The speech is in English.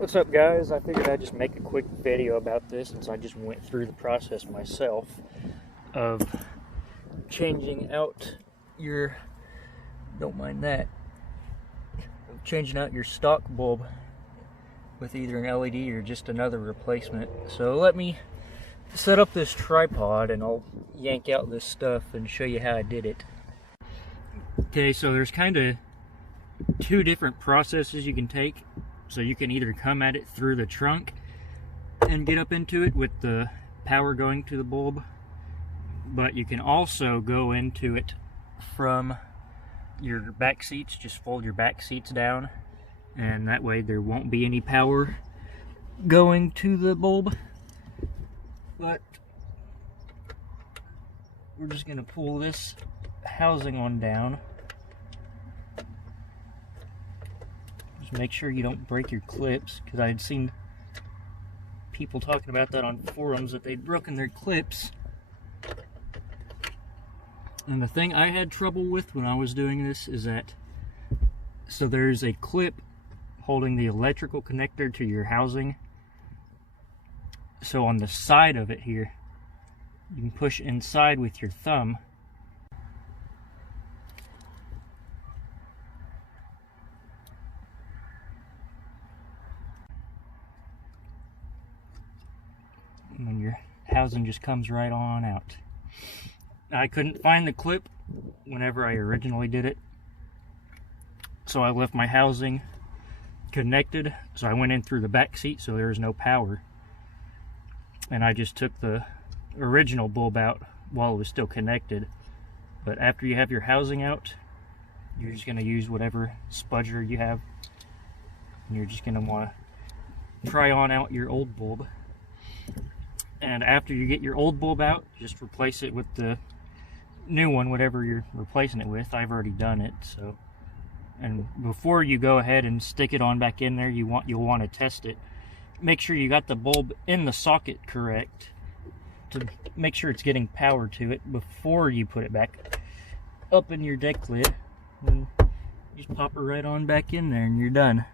What's up, guys? I figured I'd just make a quick video about this since I just went through the process myself of changing out your, don't mind that, changing out your stock bulb with either an LED or just another replacement. So let me set up this tripod and I'll yank out this stuff and show you how I did it. Okay, so there's kind of two different processes you can take. So you can either come at it through the trunk and get up into it with the power going to the bulb, but you can also go into it from your back seats. Just fold your back seats down, and that way there won't be any power going to the bulb. But we're just going to pull this housing on down. Make sure you don't break your clips, because I had seen people talking about that on forums, that they'd broken their clips. And the thing I had trouble with when I was doing this is that, so there's a clip holding the electrical connector to your housing. So on the side of it here, you can push inside with your thumb. And then your housing just comes right on out. I couldn't find the clip whenever I originally did it, so I left my housing connected. So I went in through the back seat, so there was no power, and I just took the original bulb out while it was still connected. But after you have your housing out, you're just going to use whatever spudger you have, and you're just going to want to pry on out your old bulb. And after you get your old bulb out, just replace it with the new one, whatever you're replacing it with. I've already done it, so. And before you go ahead and stick it on back in there, you'll want to test it. Make sure you got the bulb in the socket correct to make sure it's getting power to it before you put it back up in your deck lid. And just pop it right on back in there and you're done.